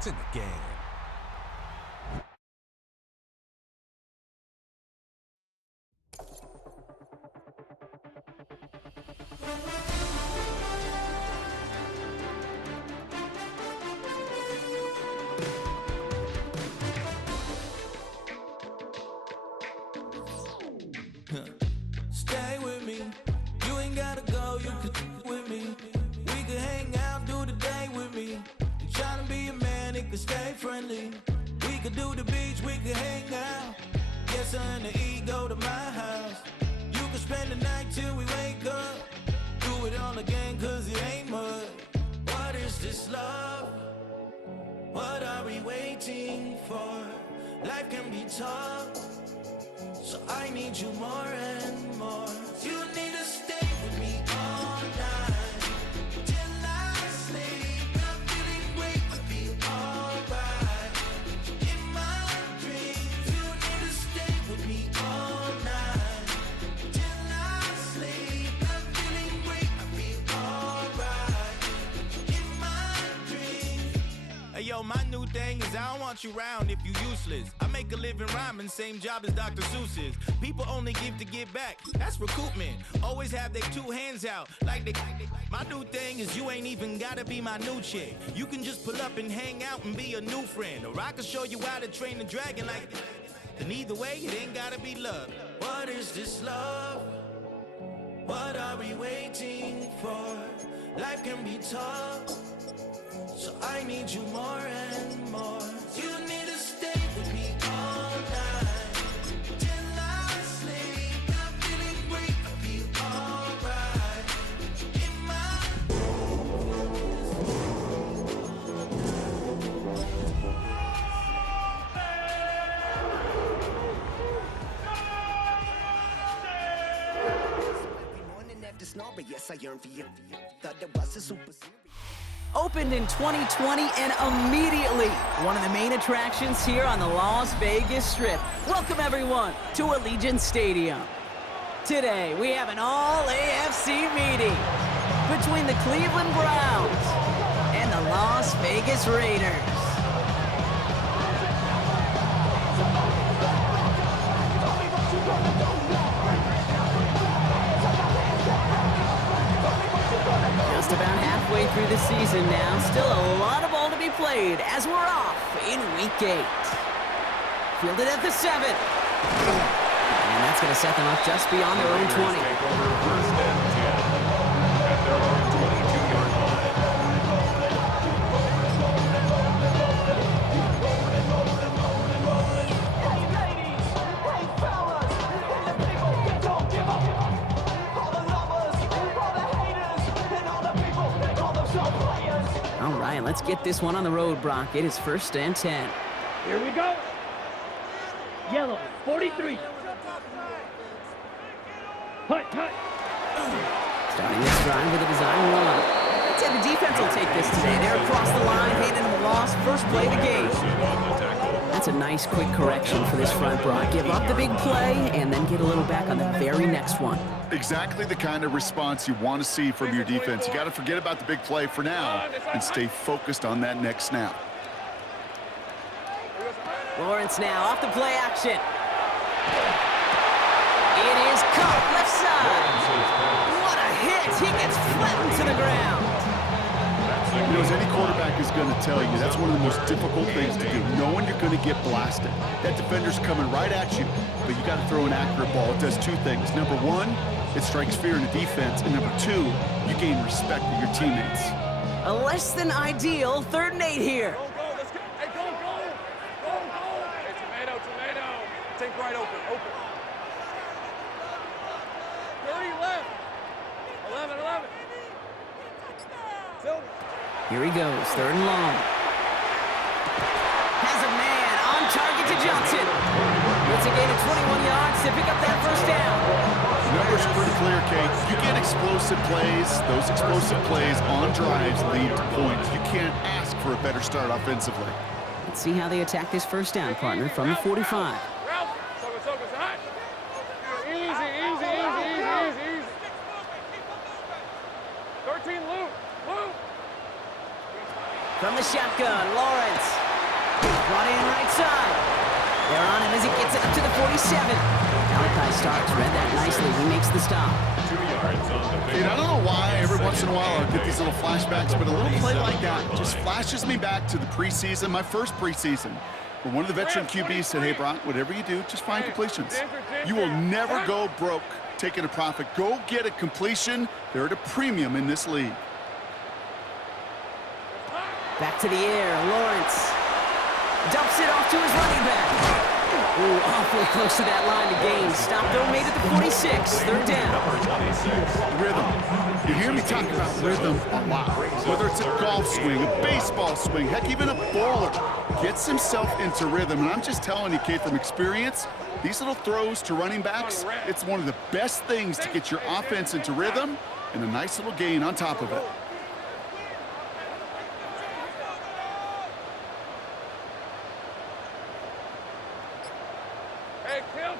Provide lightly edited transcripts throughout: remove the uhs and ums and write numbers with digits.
It's in the game. Stay with me, you ain't gotta go, you could with me. We could hang out, do the day with me. You tryna be a man, it could stay friendly. We could do the beach, we could hang out. Yes, her and the E go to my house. You could spend the night till we wake up. Do it all again, cause it ain't mud. What is this love? What are we waiting for? Life can be tough, so I need you more and more. You need to stay with me all night till I sleep. I'm feeling great, I'll be alright. In my dreams, you need to stay with me all night till I sleep. I'm feeling great, I'll be alright. In my dreams. Hey yo, my new thing is I don't want you round if you useless. I make a living rhyming, same job as Dr. Seuss's. People only give to give back, that's recoupment. Always have their two hands out, like they. My new thing is you ain't even gotta be my new chick. You can just pull up and hang out and be a new friend. Or I can show you how to train the dragon like. And either way, it ain't gotta be love. What is this love? What are we waiting for? Life can be tough, so I need you more and more. You need to stay with me all night till I sleep. I'm feeling great, I'll be alright. In my morning after snow, but yes, I yearn for you. Thought that was a super serious. Opened in 2020 and immediately one of the main attractions here on the Las Vegas Strip. Welcome everyone to Allegiant Stadium. Today we have an all-AFC meeting between the Cleveland Browns and the Las Vegas Raiders. Just about halfway through the season now. Still a lot of ball to be played as we're off in Week 8. Fielded at the 7. And that's going to set them up just beyond their own 20. Take over first and 10 at their own 22-yard line. Hey ladies, hey fellas, and the people that don't give up. All the lovers, all the haters, and all the people that call themselves players. All right, let's get this one on the road, Brock. It is first and 10. Here we go. Yellow, 43. Hut, hut. Starting this drive with a design run. I'd say the defense will take this today. They're across the line, handing them a loss. First play of the game. That's a nice quick correction for this front, Brock. Give up the big play and then get a little back on the very next one. Exactly the kind of response you want to see from your defense. You got to forget about the big play for now and stay focused on that next snap. Lawrence now off the play action. It is caught left side. What a hit. He gets flattened to the ground. You know, as any quarterback is going to tell you, that's one of the most difficult things to do, knowing you're going to get blasted. That defender's coming right at you, but you got to throw an accurate ball. It does two things. Number one, it strikes fear in the defense, and number two, you gain respect of your teammates. A less than ideal 3rd and 8 here. Go, let's go. Hey, go. Hey, tomato. Take right open. 30 left. 11. Silver. Here he goes, 3rd and long. Has a man on target to Johnson. It's a gain of 21 yards to pick up that first down. The numbers are pretty clear, Kate. You get explosive plays. Those explosive plays on drives lead to points. You can't ask for a better start offensively. Let's see how they attack this first down, partner, from the 45. Ralph. Focus. Hot. Easy. 13, Luke. From the shotgun, Lawrence. Brought in right side. They're on him as he gets it up to the 47. Malachi Starks read that nicely. He makes the stop. 2 yards on the Dude, I don't know why every once in a while I get these little flashbacks, but a little play like that just flashes me back to the preseason, my first preseason, where one of the veteran QBs said, hey, Brock, whatever you do, just find completions. You will never go broke taking a profit. Go get a completion. They're at a premium in this league. Back to the air, Lawrence. Dumps it off to his running back. Ooh, awfully close to that line to gain. Stop though, made it to 46. Third down. Rhythm. You hear me talk about rhythm a lot. Whether it's a golf swing, a baseball swing, heck, even a bowler gets himself into rhythm. And I'm just telling you, Kate, from experience, these little throws to running backs, it's one of the best things to get your offense into rhythm and a nice little gain on top of it. Hey, kill.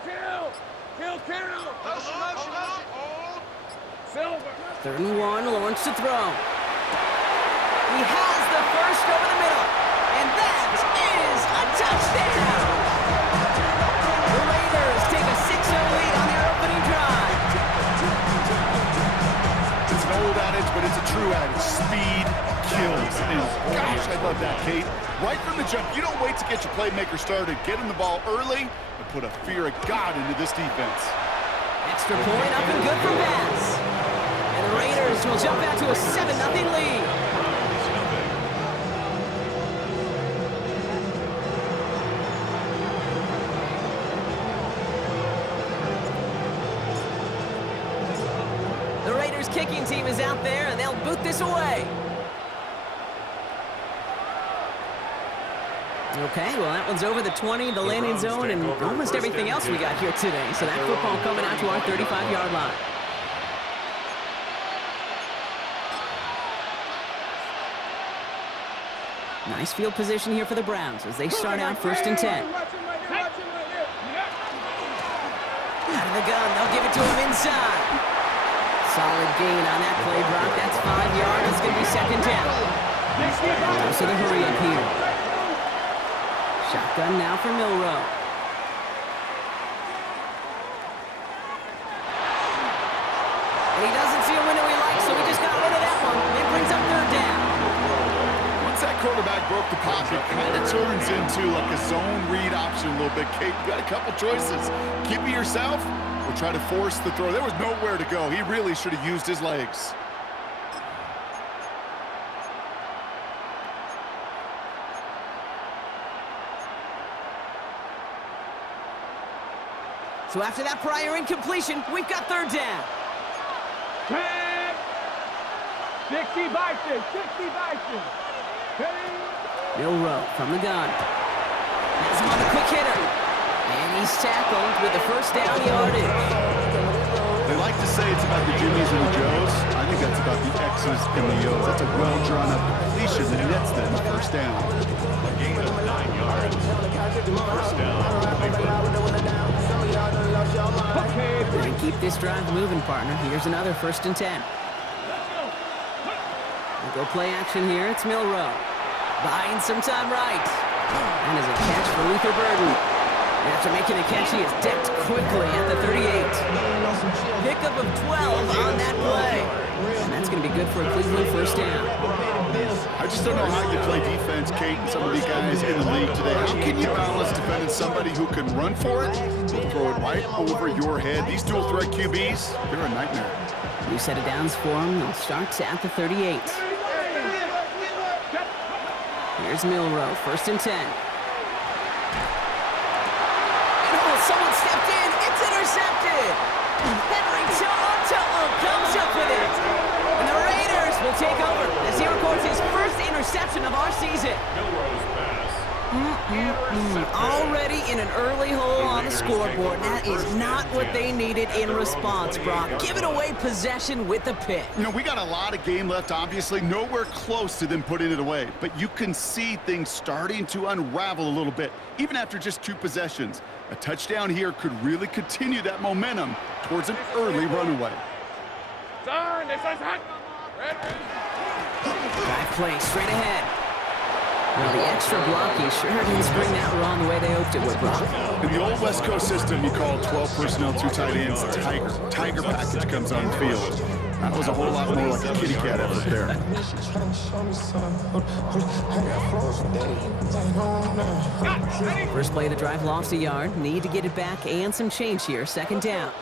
Silver. 3rd and 1, Lawrence to throw. He has the first over the middle, and that is a touchdown. The Raiders take a 6-0 lead on their opening drive. It's an old adage, but it's a true adage. Speed kills. And gosh, I love that, Kate. Right from the jump, you don't wait to get your playmaker started. Get him the ball early and put a fear of God into this defense. Extra point up and good for Bass. And the Raiders will jump out to a 7-0 lead. The Raiders kicking team is out there, and they'll boot this away. Okay, well, that one's over the 20, the landing zone, and almost everything else we got here today. So that football coming out to our 35-yard line. Nice field position here for the Browns as they start out 1st and 10. Out of the gun, they'll give it to him inside. Solid gain on that play, Brock. That's 5 yards. It's going to be 2nd down. So the hurry up here. Shotgun now for Milrow. And he doesn't see a window he likes, so he just got rid of that one. It brings up 3rd down. Once that quarterback broke the pocket, kind of turns into like a zone read option a little bit, Kate. You got a couple choices. Keep it yourself or try to force the throw. There was nowhere to go. He really should have used his legs. So after that prior incompletion, we've got 3rd down. 60 Bison. Milrow from the gun. Has him on the quick hitter. And he's tackled with the 1st down yardage. They like to say it's about the Jimmies and the Joes. I think that's about the X's and the O's. That's a well-drawn-up completion that nets them 1st down. A gain of 9 yards. 1st down. And keep this drive moving, partner. Here's another 1st and 10. We'll go play action here. It's Milrow. Buying some time right. And as a catch for Luther Burden. And after making a catch, he is decked quickly at the 38. Pickup of 12 on that play. And that's going to be good for a Cleveland 1st down. I just don't know how you play defense, Kate, and some of these guys in the league today. How can you balance defending somebody who can run for it, throw it right over your head? These dual threat QBs, they're a nightmare. New set of downs for him. They'll start at the 38. Here's Milrow, 1st and 10. And oh, someone stepped in. It's intercepted. Henry To'o comes up with it. And the Raiders will take over as he records his 1st interception of our season. Milrow's pass. Already in an early hole on the scoreboard. That is not what they needed in response, Brock. Giving away possession with the pick. You know, we got a lot of game left, obviously. Nowhere close to them putting it away. But you can see things starting to unravel a little bit, even after just 2 possessions. A touchdown here could really continue that momentum towards an early runaway. Turn, this is hot. Red. Drive play straight ahead. Well, the extra blocking sure didn't spring that run the way they hoped it would, Brock. In the old West Coast system, you call 12 personnel, 2 tight ends, Tiger. Tiger package comes on the field. That was a whole lot more like a kitty cat effort there. First play of the drive lost a yard. Need to get it back and some change here. Second down.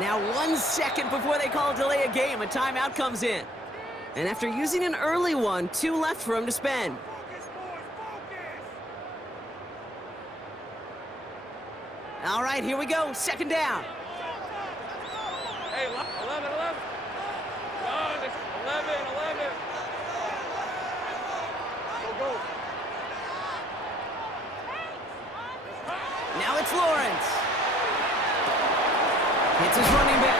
Now 1 second before they call a delay a game, a timeout comes in. And after using an early one, 2 left for him to spend. All right, here we go, second down. Hey, 11. No, it's 11. Go. Now it's Lawrence. Hits his running back.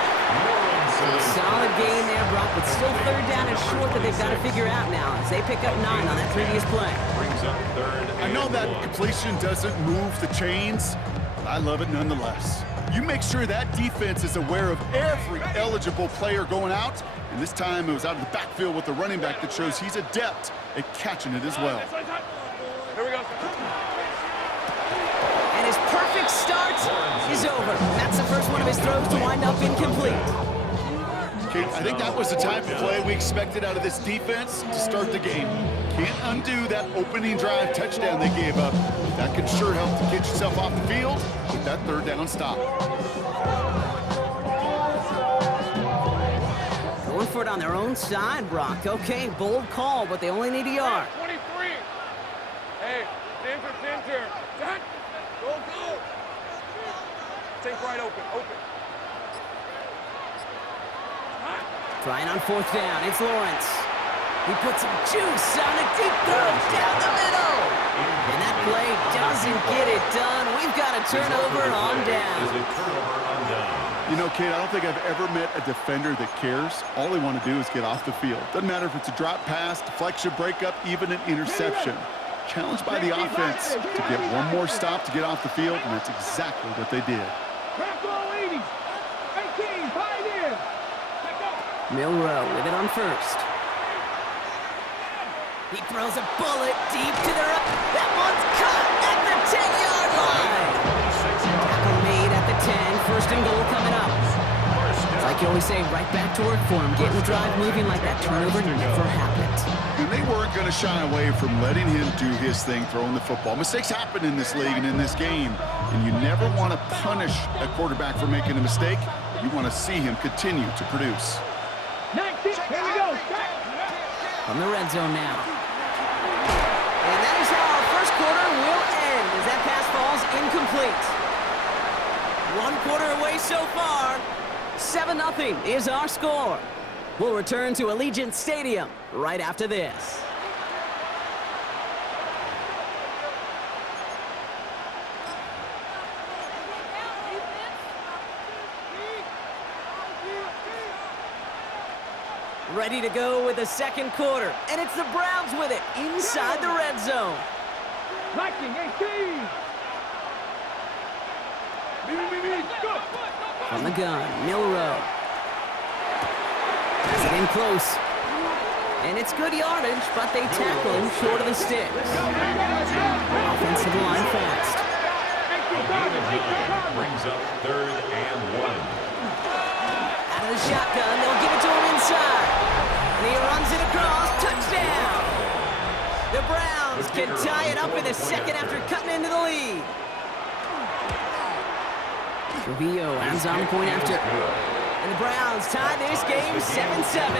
Solid gain there, Brock, but still third down and short that they've got to figure out now as they pick up 9 on that previous play. Brings up third. I know that completion doesn't move the chains, but I love it nonetheless. You make sure that defense is aware of every eligible player going out, and this time it was out of the backfield with the running back that shows he's adept at catching it as well. Here we go. And his perfect start is over. That's the first one of his throws to wind up incomplete. Okay, I think that was the type of play we expected out of this defense to start the game. Can't undo that opening drive touchdown they gave up. That could sure help to get yourself off the field with that third down stop. Going for it on their own side, Brock. Okay, bold call, but they only need a yard. 23. Hey, center. Go. Take right open. Trying on fourth down, it's Lawrence. He puts some juice on a deep throw down the middle. And that play doesn't get it done. We've got a turnover on down. You know, Kate, I don't think I've ever met a defender that cares. All they want to do is get off the field. Doesn't matter if it's a drop pass, deflection, breakup, even an interception. Challenged by the offense to get one more stop to get off the field, and that's exactly what they did. Milrow with it on first. He throws a bullet deep to the right. That one's caught at the 10-yard line. Tackle made at the 10. First and goal coming up. Like you always say, right back to work for him. Getting the drive moving like that turnover never happened. And they weren't going to shy away from letting him do his thing, throwing the football. Mistakes happen in this league and in this game, and you never want to punish a quarterback for making a mistake. You want to see him continue to produce. 19, here we go. From the red zone now. And that is how our first quarter will end as that pass falls incomplete. 1 quarter away so far. 7-0 is our score. We'll return to Allegiant Stadium right after this. Ready to go with the second quarter, and it's the Browns with it inside the red zone. Liking 18. From the gun, Milrow. Has it in close. And it's good yardage, but they tackle him short of the sticks. Offensive line fast. Brings up third and 1. Out of the shotgun, they'll give it to him inside. And he runs it across, touchdown! The Browns can tie it up in the second after cutting into the lead. Trujillo ends on the point after. And the Browns tie this game 7-7.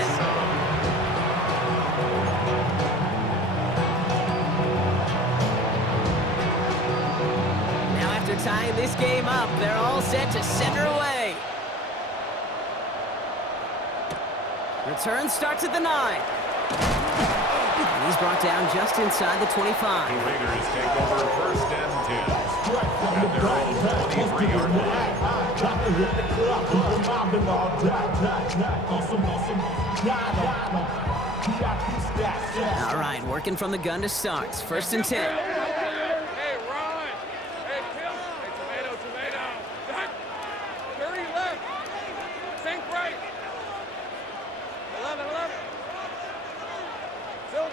Now after tying this game up, they're all set to center away. Return starts at the 9. And he's brought down just inside the 25. The Raiders take over first and 10 at their own 23-yard line. All right, working from the gun to start. First and 10. Hey, Ron. Hey, Kim. Hey, tomato. Duck. 30 left. Think right. 11. Silver.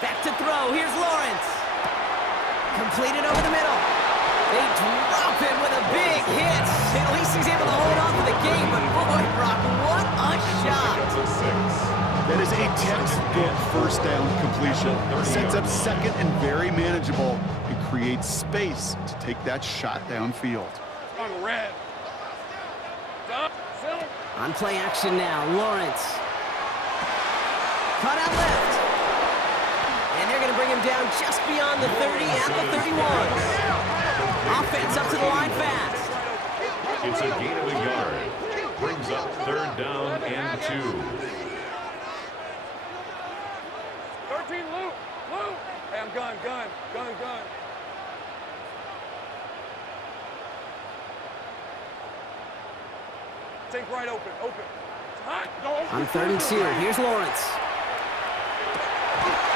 Back to throw. Here's Lawrence. Completed over the middle. They drop it with a big hit. At least he's able to hold on for the game, but boy, Brock, what a shot. That's a 6. That is a textbook first down completion. Sets up second and very manageable and creates space to take that shot downfield. On red. Duck. Silver. On play action now, Lawrence. Cut out left. And they're going to bring him down just beyond the 30 at the 31. Offense up to the line fast. It's a gain of a yard. Brings up 3rd down and 2. 13, Luke. Hey, I'm gun. Think right open. Hot. On 3rd and 2, here's Lawrence.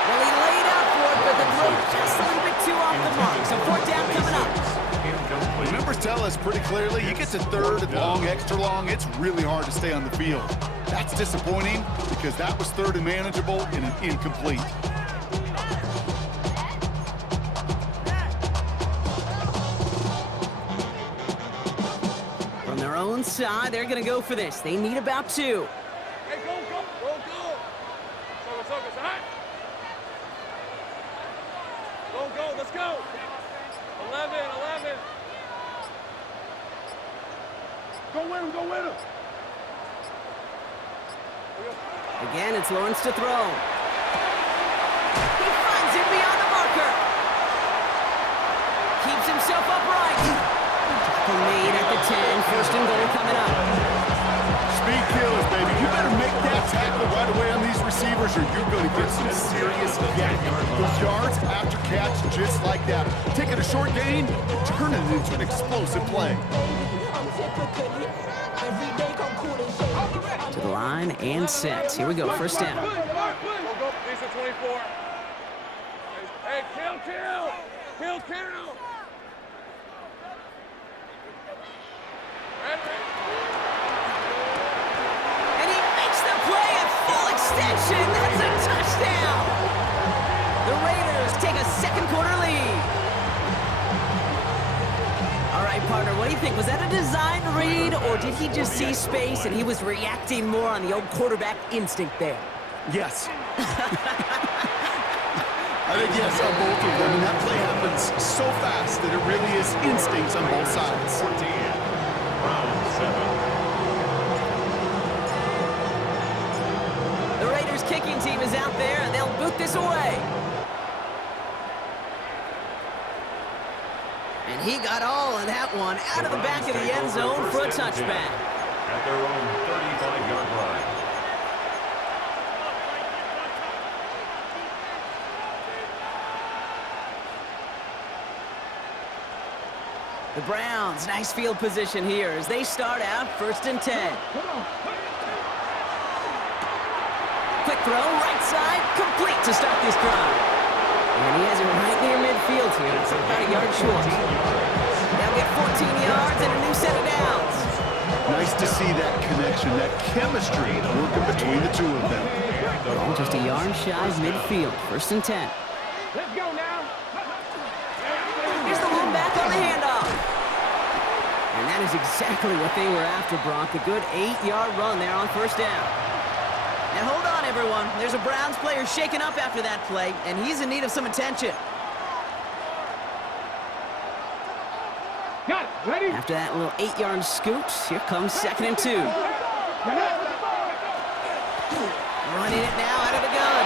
Well, he laid out for it, but the throw just a little bit too off the mark. So 4th down coming up. The numbers tell us pretty clearly, you get to 3rd and long, extra long, it's really hard to stay on the field. That's disappointing because that was 3rd and manageable and an incomplete. From their own side, they're going to go for this. They need about 2. Hey, go. Focus. Hot. Go. Let's go. 11. Go win him. Again, it's Lawrence to throw. He finds him beyond the marker. Keeps himself upright. Tackle made at the 10. 1st and goal coming up. Speed kills, baby. You better make that tackle right away on these receivers or you're going to get some serious yak. Those yards after catch just like that. Taking a short gain, turn it into an explosive play. To the line and set. Here we go, 1st down. Go. Lisa 24. Hey, kill. And he makes the play at full extension. That's a touchdown. The Raiders take a 2nd quarter lead. All right, partner, what do you think? Was that a design read, or did he just see space and he was reacting more on the old quarterback instinct there? Yes. I think yes on both of them, and that play happens so fast that it really is instincts on both sides. 14. Round 7. The Raiders kicking team is out there, and they'll boot this away. And he got all of that one out of the back of the end zone for a touchback. At their own 35-yard line. The Browns, nice field position here as they start out 1st and 10. Quick throw, right side, complete to start this drive. And he has it right near midfield here. It's about a yard short. They'll get 14 yards and a new set of downs. Nice to see that connection, that chemistry working between the two of them. Ball just a yard shy of midfield. 1st and 10. Let's go now. Here's the one back on the handoff. And that is exactly what they were after, Brock. A good 8-yard run there on 1st down. Now hold on, everyone. There's a Browns player shaken up after that play, and he's in need of some attention. Got it. Ready? After that little 8-yard scoot, here comes 2nd and 2. Running it now out of the gun.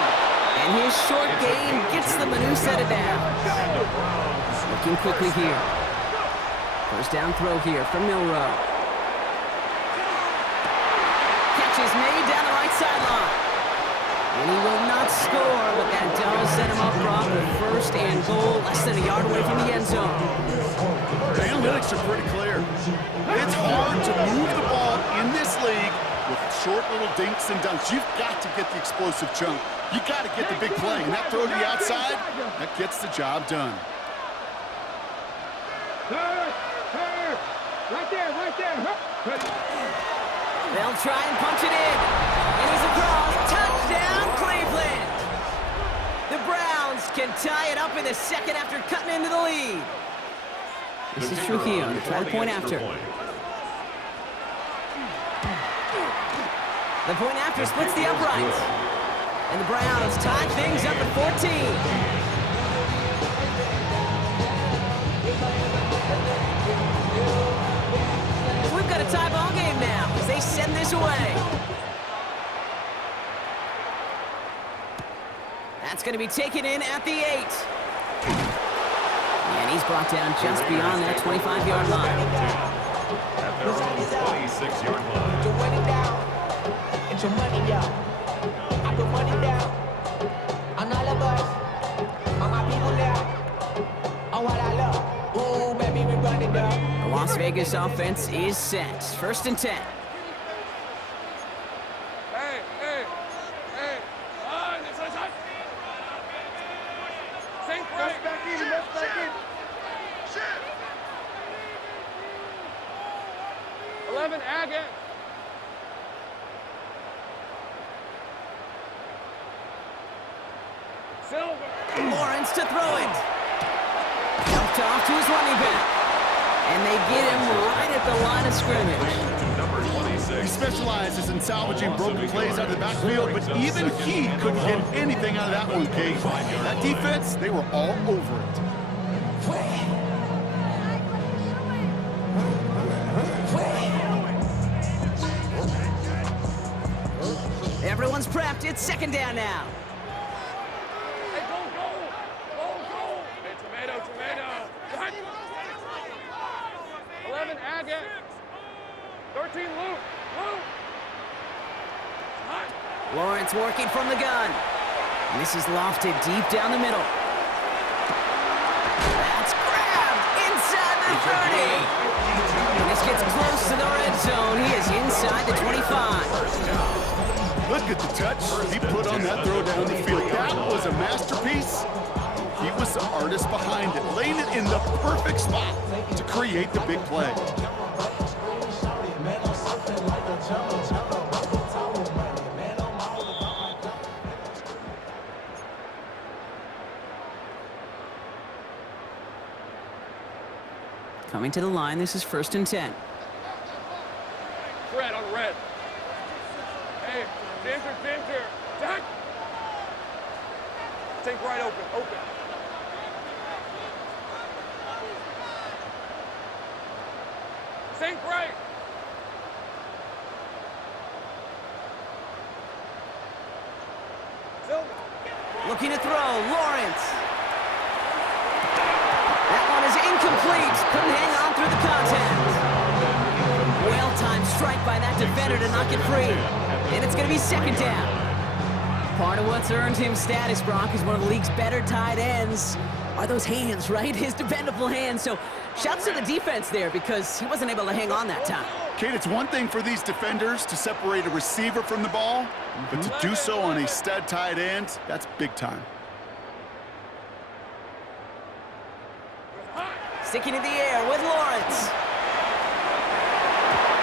And his short gain gets them a new set of downs. Looking quickly here. 1st down throw here from Milrow. Catch is made down the right sideline. And he will not score, but that does set him up, Brock, with 1st and goal, less than a yard away from the end zone. They analytics are pretty clear. It's hard to move the ball in this league with short little dinks and dunks. You've got to get the explosive chunk. You got to get the big play, and that throw to the outside, that gets the job done. Right there, right there. They'll try and punch it in. And he's across. Touchdown, Cleveland. The Browns can tie it up in the second after cutting into the lead. This is Trujillo to try the point after. The point after splits the uprights. And the Browns tie things up at 14. We've got a tie ball game now as they send this away. That's going to be taken in at the 8. And he's brought down just beyond that 25-yard line. At their own 26-yard line. Your money down. It's your money down. I put money down. On all of us. On my people now. On what I love. Ooh, baby, we run it down. The Las Vegas offense is set. 1st and 10. Hey. This is hot. Sink right. Back in. 11, Agate. Silver. Lawrence to throw it. Dumped off to his running back. And they get him right at the line of scrimmage. To number 26. He specializes in salvaging broken plays out of the backfield, but even he couldn't get anything out of that one, Kate. That defense, they were all over it. Everyone's prepped. It's 2nd down now. Hey, go. Hey, tomato. 11, Agate. 13, Luke. Hot. Lawrence working from the gun. And this is lofted deep down the middle. That's grabbed inside the 30. And this gets close to the red zone. He is inside the 25. Look at the touch he put on that throw down the field. That was a masterpiece. He was the artist behind it, laying it in the perfect spot to create the big play. Coming to the line, this is 1st and 10. Fred on red. Hey, danger. Jack. Sink right open. Sink right. Silver. Looking to throw, Lawrence. That one is incomplete. Couldn't hang on through the contact. Well-timed strike by that defender to knock it free. And it's going to be 2nd down. Part of what's earned him status, Brock, is one of the league's better tight ends. Are those hands, right? His dependable hands. So shouts to the defense there because he wasn't able to hang on that time. Kate, it's one thing for these defenders to separate a receiver from the ball, but to do so on a stud tight end, that's big time. Sticking in the air with Lawrence.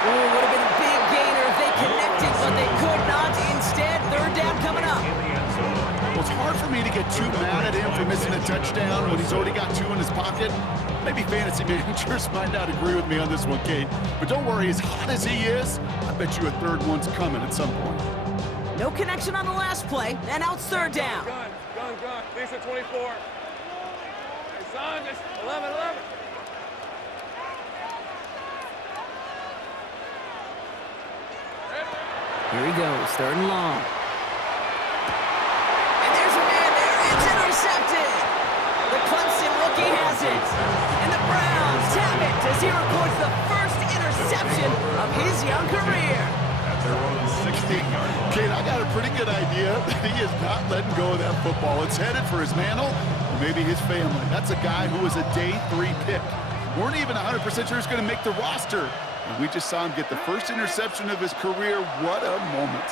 Ooh, would have been a big gainer if they connected, but they could not. Instead, 3rd down coming up. Well, it's hard for me to get too mad at him for missing a touchdown when he's already got 2 in his pocket. Maybe fantasy managers might not agree with me on this one, Kate. But don't worry, as hot as he is, I bet you a 3rd one's coming at some point. No connection on the last play, and now it's 3rd down. Gun. Lisa 24. Hey, son, it's 11. Here he goes, 3rd and long. And there's a man there. It's intercepted. The Clemson rookie has it. And the Browns have it as he records the first interception of his young career. At their own 16-yard line. Kate, I got a pretty good idea that he is not letting go of that football. It's headed for his mantle or maybe his family. That's a guy who was a day 3 pick. Weren't even 100% sure he's going to make the roster. And we just saw him get the first interception of his career. What a moment.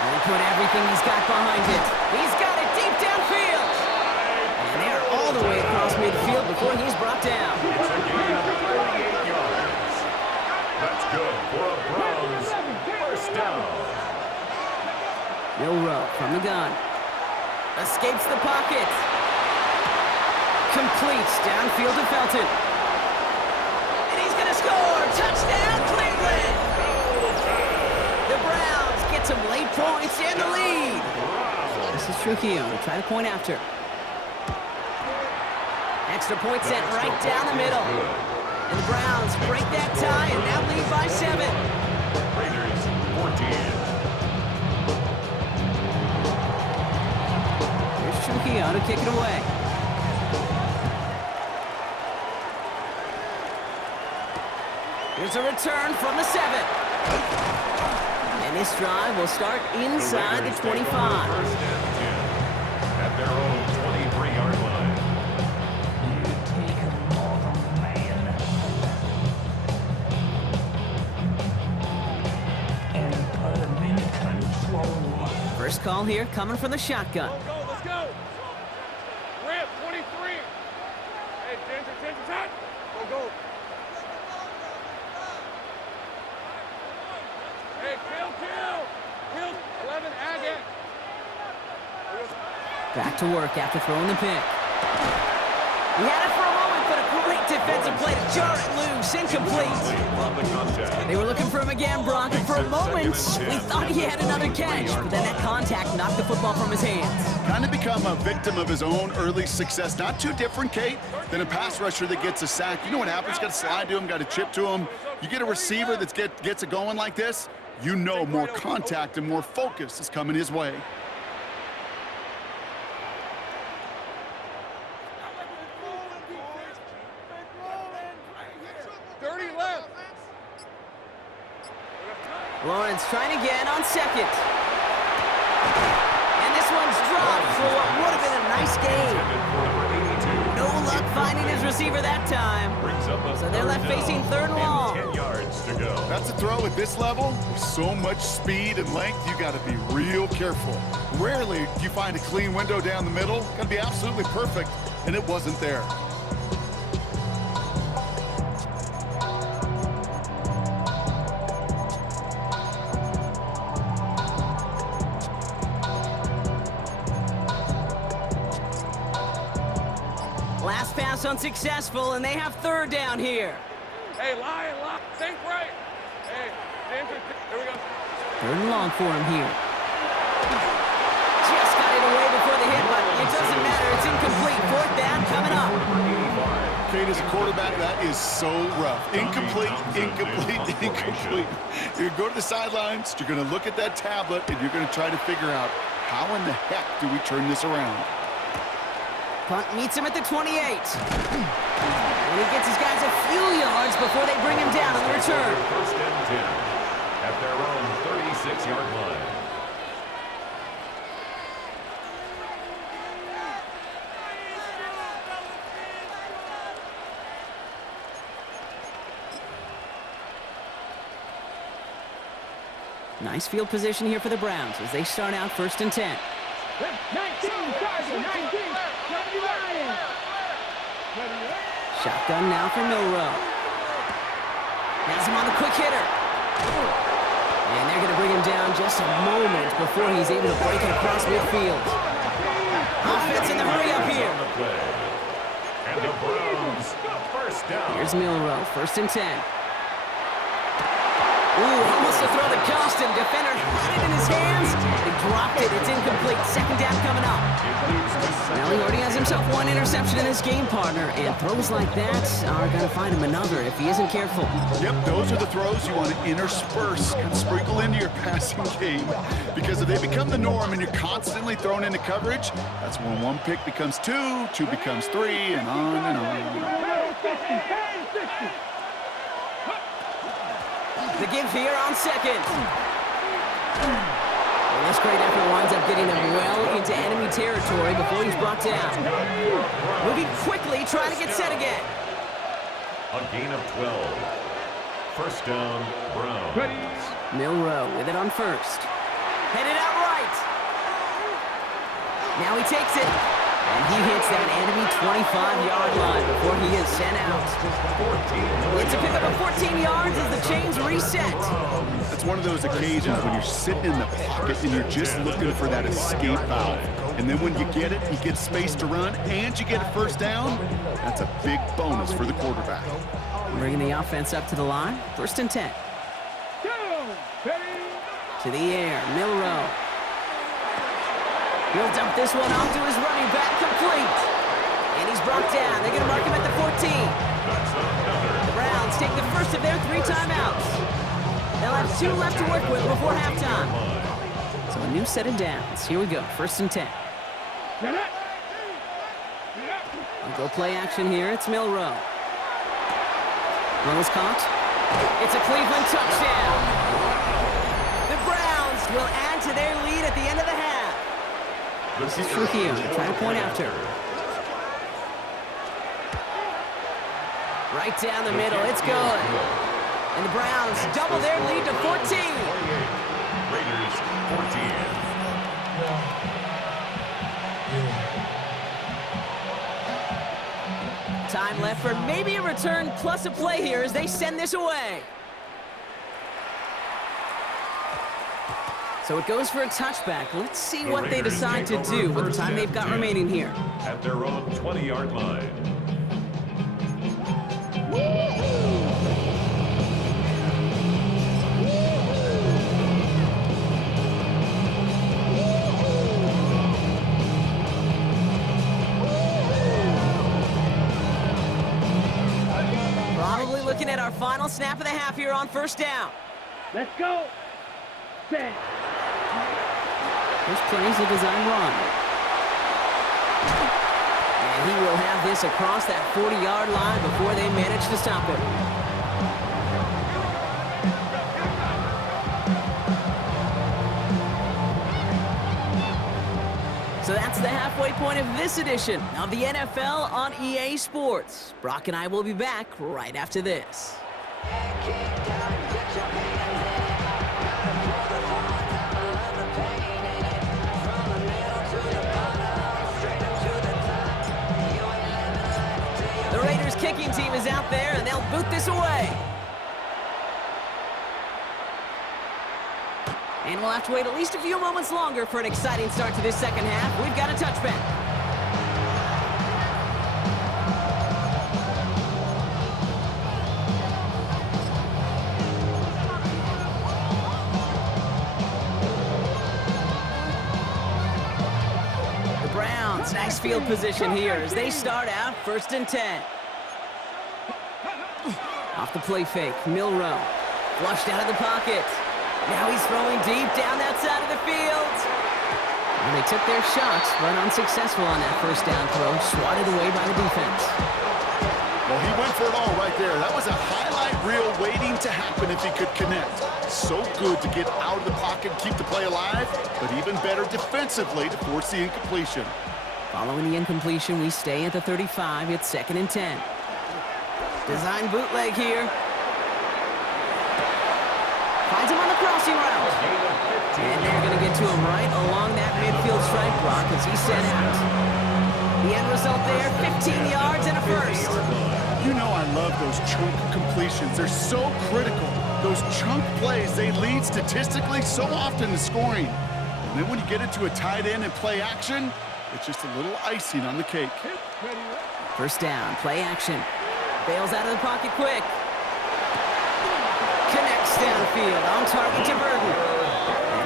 And he put everything he's got behind it. He's got it deep downfield. And they're all the way across midfield before he's brought down. It's a gain of 38 yards. That's good for a Browns first down. Milroe from the gun. Escapes the pocket. Completes downfield to Felton. And he's going to score. Touchdown, Cleveland. The Browns get some late points in the lead. This is Trujillo to try to point after. Extra point sent right down the middle. And the Browns break that tie and now lead by 7. Raiders 14. Here's Trujillo to kick it away. Here's a return from the 7. And this drive will start inside the 25. First and 10 at their own 23-yard line. First call here coming from the shotgun. Let's go. Rip, 23. Hey, Ginger, time. Go. Hey, kill. 11, Agate. Back to work after throwing the pick. He had it for a moment, but a great defensive play to jar it loose. Incomplete. They were looking for him again, Brock, and for a moment, we thought he had another catch, but then that contact knocked the football from his hands. Kind of become a victim of his own early success. Not too different, Kate, than a pass rusher that gets a sack. You know what happens? Got to slide to him, got to chip to him. You get a receiver that gets it going like this, you know more contact and more focus is coming his way. Lawrence trying again on second. And this one's dropped for what would have been a nice gain. No luck finding his receiver that time. So they're left facing third and long. 10 yards to go. That's a throw at this level. With so much speed and length, you got to be real careful. Rarely do you find a clean window down the middle. Got to be absolutely perfect, and it wasn't there. Last pass unsuccessful, and they have third down here. Hey, line. Think right. Hey, Ginger, here we go. Third and long for him here. Just got it away before the hit, but it doesn't matter. It's incomplete. Fourth down coming up. Kate, as a quarterback, that is so rough. Incomplete. You go to the sidelines, you're going to look at that tablet, and you're going to try to figure out how in the heck do we turn this around. Punt meets him at the 28. And he gets his guys a few yards before they bring him down on the return. First and 10 at their own 36-yard line. Nice field position here for the Browns as they start out first and 10. 19, Sergeant, 19. Shotgun now for Milroe. Has him on the quick hitter. And they're going to bring him down just a moment before he's able to break it across midfield. Offense in the hurry up here. And the Browns first down. Here's Milroe, first and 10. Ooh, almost to throw the custom. Defender had it in his hands. He dropped it. It's incomplete. Second down coming up. Now he already has himself one interception in this game, partner, and throws like that are going to find him another if he isn't careful. Yep, those are the throws you want to intersperse, kind of sprinkle into your passing game, because if they become the norm and you're constantly thrown into coverage, that's when one pick becomes two becomes three, and on and on and on. The give here on second. And this great effort winds up getting him well into enemy territory before he's brought down. Moving quickly, trying to get set again. A gain of 12. First down, Browns. Milroe with it on first. Headed out right. Now he takes it. And he hits that enemy 25-yard line before he is sent out. It's a pickup of 14 yards as the chains reset. That's one of those occasions when you're sitting in the pocket and you're just looking for that escape valve. And then when you get it, you get space to run, and you get a first down. That's a big bonus for the quarterback. Bringing the offense up to the line. First and 10. To the air, Milroe. He'll dump this one off to his running back, complete. And he's brought down. They're going to mark him at the 14. The Browns take the first of their 3 timeouts. They'll have 2 left to work with before halftime. So a new set of downs. Here we go, first and 10. I'll go play action here. It's Milroe. Rose caught. It's a Cleveland touchdown. The Browns will add to their lead at the end of the half. This is Trujillo trying to point after. Right down the middle, it's good. And the Browns double their lead to 14. Raiders 14. Time left for maybe a return plus a play here as they send this away. So it goes for a touchback. Let's see what they decide to do with the time they've got remaining here. At their own 20-yard line. Probably looking at our final snap of the half here on first down. Let's go. 10. This play is a design run. And he will have this across that 40-yard line before they manage to stop it. So that's the halfway point of this edition of the NFL on EA Sports. Brock and I will be back right after this. The Raiders kicking team is out there, and they'll boot this away. And we'll have to wait at least a few moments longer for an exciting start to this second half. We've got a touchback. The Browns, nice field position here as they start out first and 10. Off the play fake, Milroe. Flushed out of the pocket. Now he's throwing deep down that side of the field. And they took their shots, but unsuccessful on that first down throw, swatted away by the defense. Well, he went for it all right there. That was a highlight reel waiting to happen if he could connect. So good to get out of the pocket and keep the play alive, but even better defensively to force the incompletion. Following the incompletion, we stay at the 35. It's second and 10. Design bootleg here. Finds him on the crossing route. And they're going to get to him right along that midfield stripe, Brock, as he's sent out. The end result there, 15 yards and a first. You know I love those chunk completions. They're so critical. Those chunk plays, they lead statistically so often to scoring. And then when you get into a tight end and play action, it's just a little icing on the cake. First down, play action. Bails out of the pocket quick. Connects downfield, on target to Burton.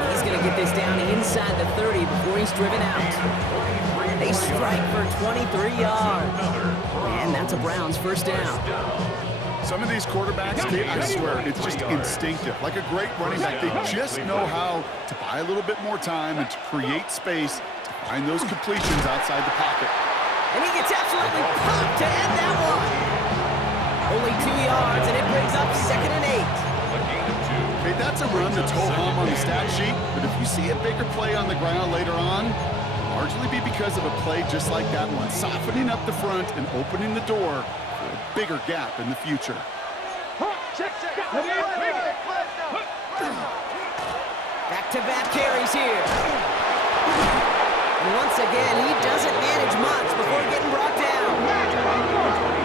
And he's going to get this down inside the 30 before he's driven out. They strike for 23 yards. And that's a Browns first down. Some of these quarterbacks, I swear, it's just instinctive. Like a great running back, they just know how to buy a little bit more time and to create space to find those completions outside the pocket. And he gets absolutely popped to end that one. Only 2 yards, and it brings up second and 8. Okay, that's a run that's ho-hum on the stat sheet, but if you see a bigger play on the ground later on, it'll largely be because of a play just like that one, softening up the front and opening the door for a bigger gap in the future. Back-to-back carries here. And once again, he doesn't manage much before getting brought down.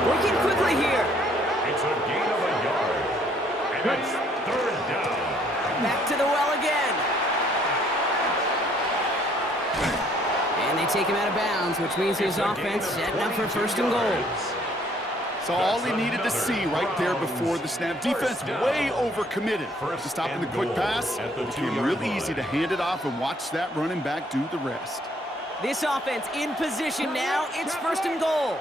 Working quickly here. It's a gain of a yard. And it's third down. Back to the well again. And they take him out of bounds, which means his offense setting up for first and goal. So all he needed to see right there before the snap. Defense way overcommitted to stopping the quick pass. It became really easy to hand it off and watch that running back do the rest. This offense in position now. It's first and goal.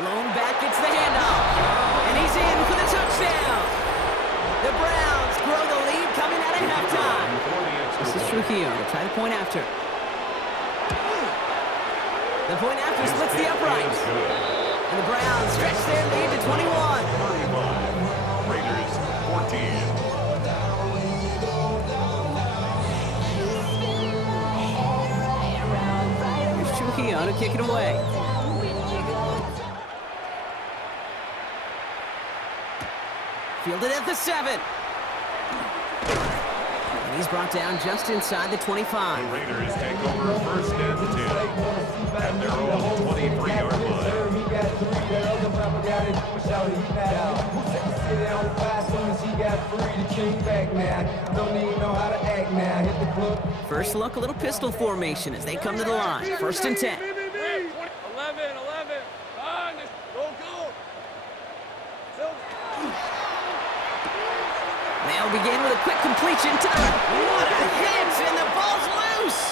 Lone back gets the handoff. And he's in for the touchdown. The Browns grow the lead coming out of halftime. This is Trujillo to try the point after. The point after splits the uprights. And the Browns stretch their lead to 21. 35. Raiders 14. Here's Trujillo to kick it away. Fielded at the 7. And he's brought down just inside the 25. The Raiders take over first and 10 at their own 23-yard line. First look, a little pistol formation as they come to the line. First and 10. 11. They'll begin with a quick completion to the... What a hit! And the ball's loose!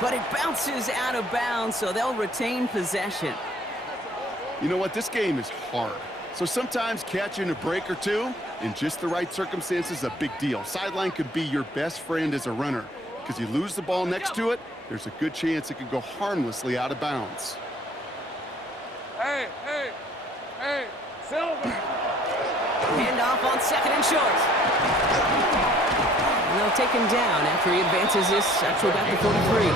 But it bounces out of bounds, so they'll retain possession. You know what? This game is hard. So sometimes catching a break or two in just the right circumstances is a big deal. Sideline could be your best friend as a runner, because you lose the ball next to it, there's a good chance it could go harmlessly out of bounds. Hey, Silver. Handoff on second and short. And they'll take him down after he advances this up to about the 43.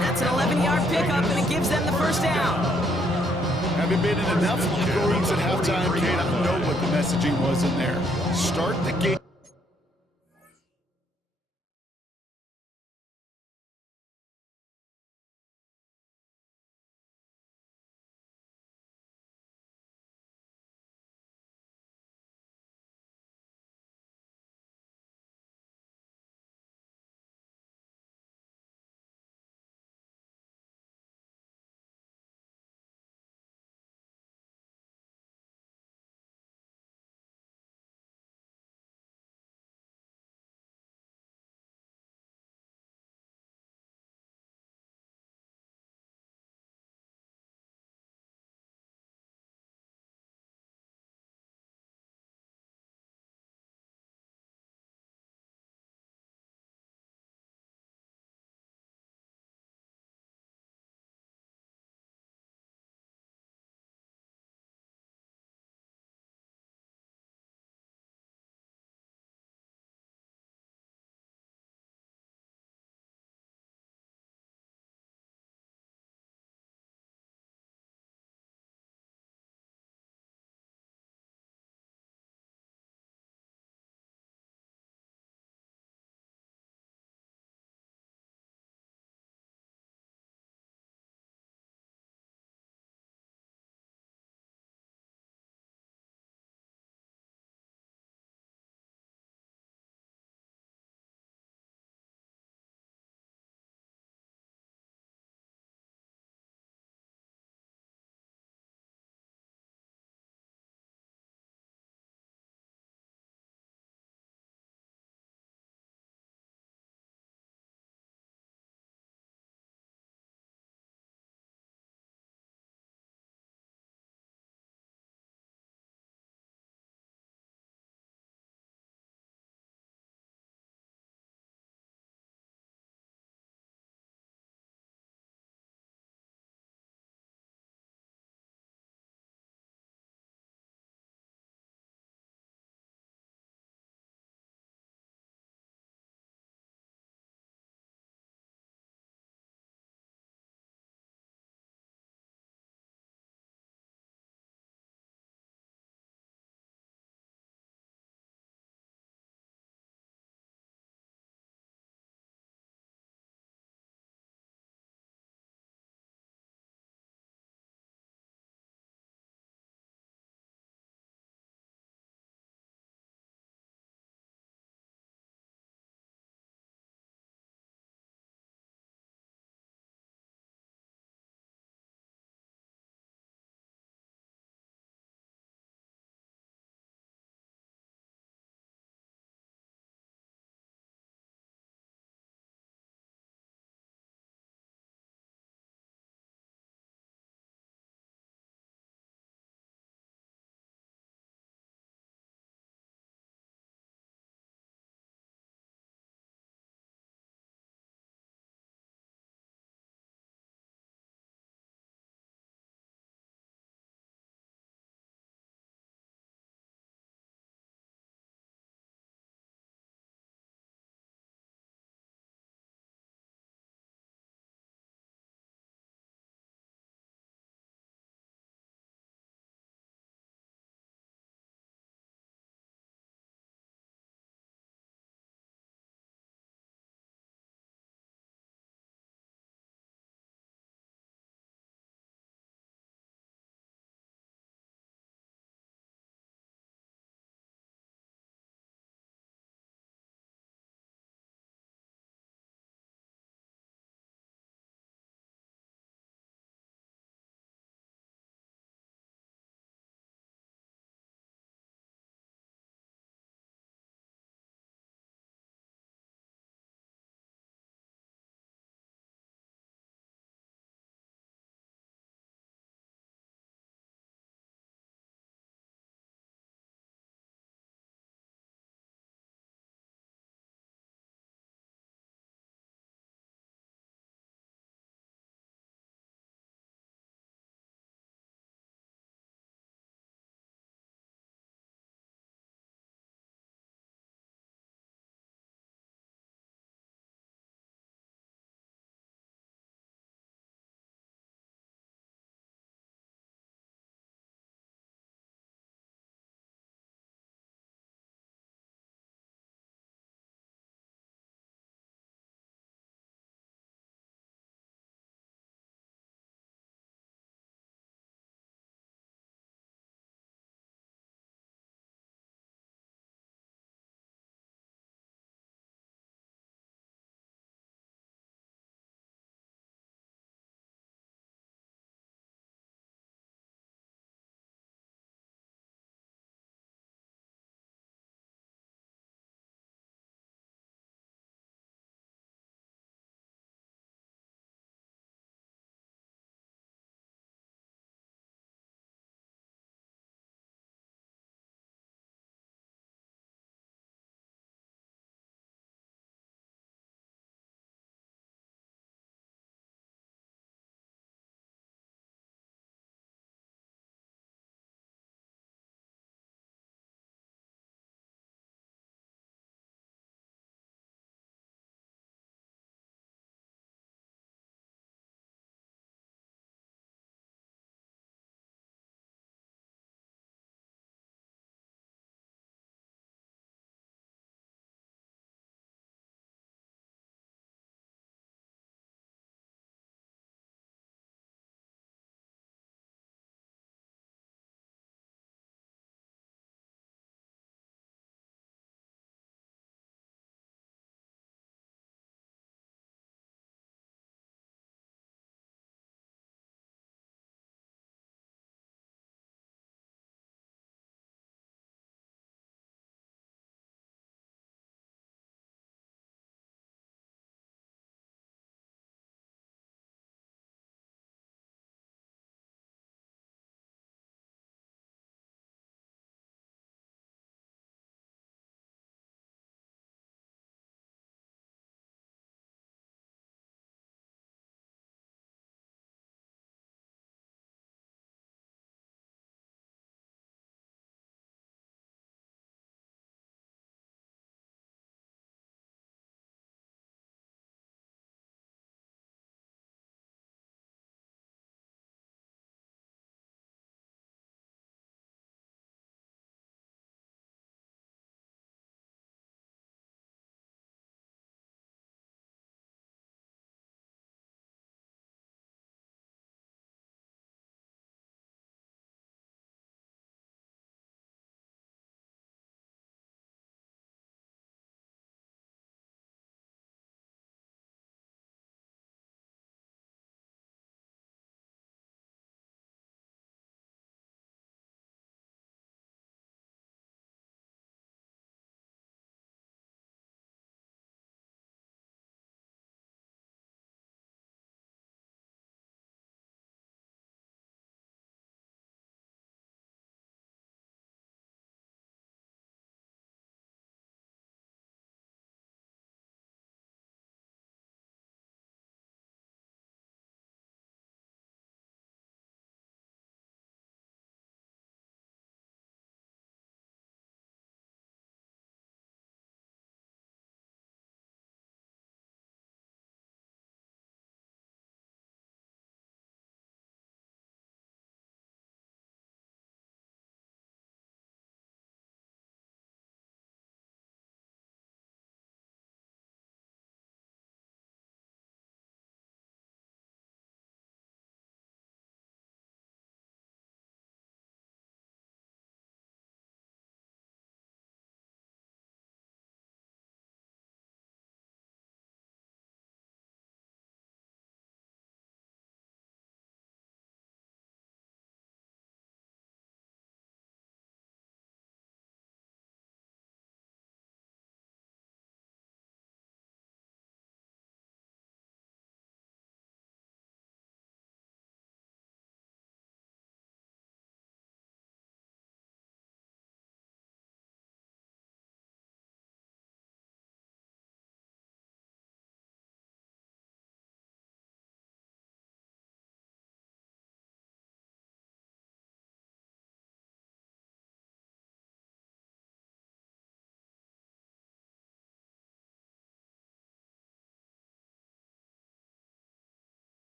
That's an 11-yard pickup, and it gives them the first down. Having been in enough locker rooms at halftime, Kate, I know what the messaging was in there. Start the game.